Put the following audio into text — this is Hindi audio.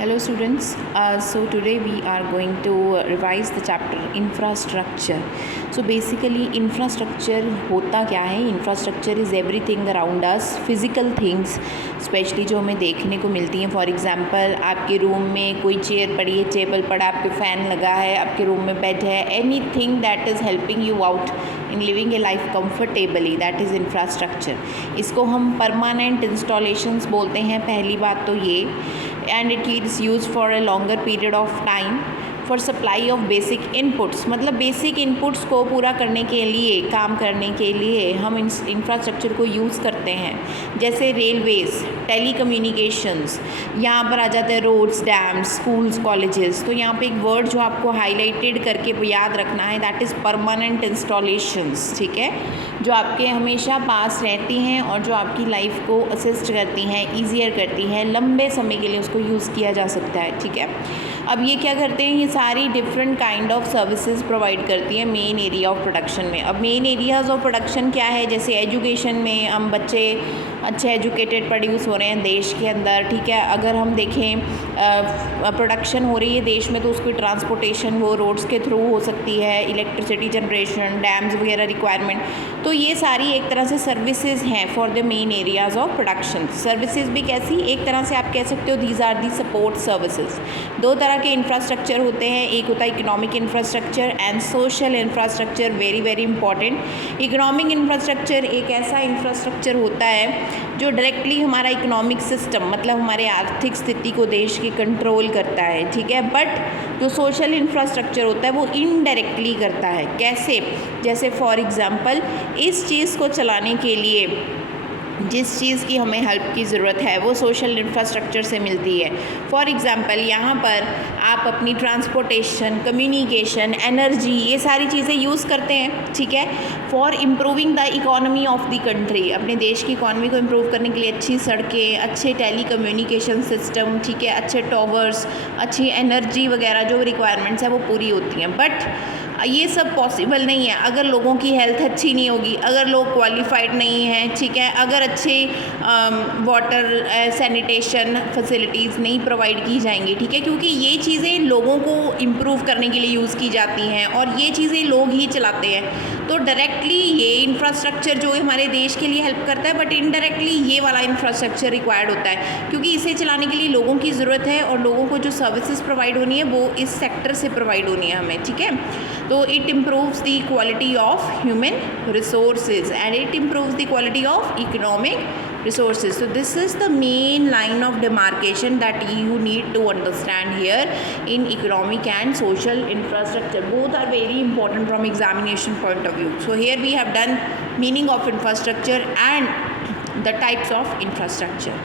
Hello students, so today we are going to revise the chapter infrastructure. So basically infrastructure होता क्या है? Infrastructure is everything around us, physical things specially जो हमें देखने को मिलती हैं. फॉर एग्ज़ाम्पल आपके रूम में कोई चेयर पड़ी है, टेबल पड़ा, आपके फ़ैन लगा है, आपके रूम में बेड है, any thing that is helping you out in living A life comfortably, that is infrastructure. इसको हम परमानेंट इंस्टॉलेशंस बोलते हैं. पहली बात तो ये, and it is use for a longer period of time for supply of basic inputs. मतलब बेसिक इनपुट्स को पूरा करने के लिए, काम करने के लिए हम इंफ्रास्ट्रक्चर को यूज़ करते हैं. जैसे रेलवेज़, टेली कम्युनिकेशंस, यहाँ पर आ जाते हैं रोड्स, डैम्स, स्कूल्स, कॉलेजेस. तो यहाँ पे एक वर्ड जो आपको हाईलाइटेड करके याद रखना है, दैट इज़ परमानेंट इंस्टॉलेशंस. ठीक है, जो आपके हमेशा पास रहती हैं और जो आपकी लाइफ को असिस्ट करती हैं, ईजियर करती हैं, लंबे समय के लिए उसको यूज़ किया जा सकता है. ठीक है, अब ये क्या करते हैं, ये सारी different kind of services provide करती हैं मेन एरिया ऑफ प्रोडक्शन में. अब मेन एरियाज़ ऑफ प्रोडक्शन क्या है? जैसे एजुकेशन में हम बच्चे अच्छे एजुकेटेड प्रोड्यूस हो रहे हैं देश के अंदर. ठीक है, अगर हम देखें प्रोडक्शन हो रही है देश में, तो उसकी ट्रांसपोर्टेशन वो रोड्स के थ्रू हो सकती है, इलेक्ट्रिसिटी जनरेशन, डैम्स वगैरह रिक्वायरमेंट. तो ये सारी एक तरह से सर्विसेज हैं for the main areas of production. Services भी कैसी? एक तरह से आप कह सकते हो these are the support services. दो तरह के इंफ्रास्ट्रक्चर होते हैं, एक होता है economic infrastructure and social infrastructure. Very very important. Economic infrastructure एक ऐसा इंफ्रास्ट्रक्चर होता है जो डायरेक्टली हमारा इकोनॉमिक सिस्टम, मतलब हमारे आर्थिक स्थिति को देश की कंट्रोल करता है. ठीक है, बट जो सोशल इंफ्रास्ट्रक्चर होता है वो इनडायरेक्टली करता है. कैसे? जैसे फॉर एग्ज़ाम्पल इस चीज़ को चलाने के लिए जिस चीज़ की हमें हेल्प की ज़रूरत है वो सोशल इंफ्रास्ट्रक्चर से मिलती है. फॉर एग्ज़ाम्पल यहाँ पर आप अपनी ट्रांसपोर्टेशन, कम्युनिकेशन, एनर्जी, ये सारी चीज़ें यूज़ करते हैं. ठीक है, for improving the economy of the country. अपने देश की इकॉनमी को इम्प्रूव करने के लिए अच्छी सड़कें, अच्छे टेली कम्युनिकेशन सिस्टम, ठीक है, अच्छे टॉवर्स, अच्छी एनर्जी वगैरह जो रिक्वायरमेंट्स हैं वो पूरी होती हैं. बट ये सब पॉसिबल नहीं है अगर लोगों की हेल्थ अच्छी नहीं होगी, अगर लोग क्वालिफाइड नहीं हैं. ठीक है, अगर अच्छे वाटर सैनिटेशन फैसिलिटीज़ नहीं प्रोवाइड की जाएंगी. ठीक है, क्योंकि ये चीज़ें लोगों को इम्प्रूव करने के लिए यूज़ की जाती हैं और ये चीज़ें लोग ही चलाते हैं. तो डायरेक्टली ये इंफ्रास्ट्रक्चर जो हमारे देश के लिए हेल्प करता है, बट इनडायरेक्टली ये वाला इंफ्रास्ट्रक्चर रिक्वायर्ड होता है क्योंकि इसे चलाने के लिए लोगों की ज़रूरत है और लोगों को जो सर्विसेज प्रोवाइड होनी है वो इस सेक्टर से प्रोवाइड होनी है हमें. ठीक है, तो it improves the quality of human resources and it improves the quality of economic resources. So this is the main line of demarcation that you need to understand here in economic and social infrastructure. Both are very important from examination point of view. So here we have done meaning of infrastructure and the types of infrastructure.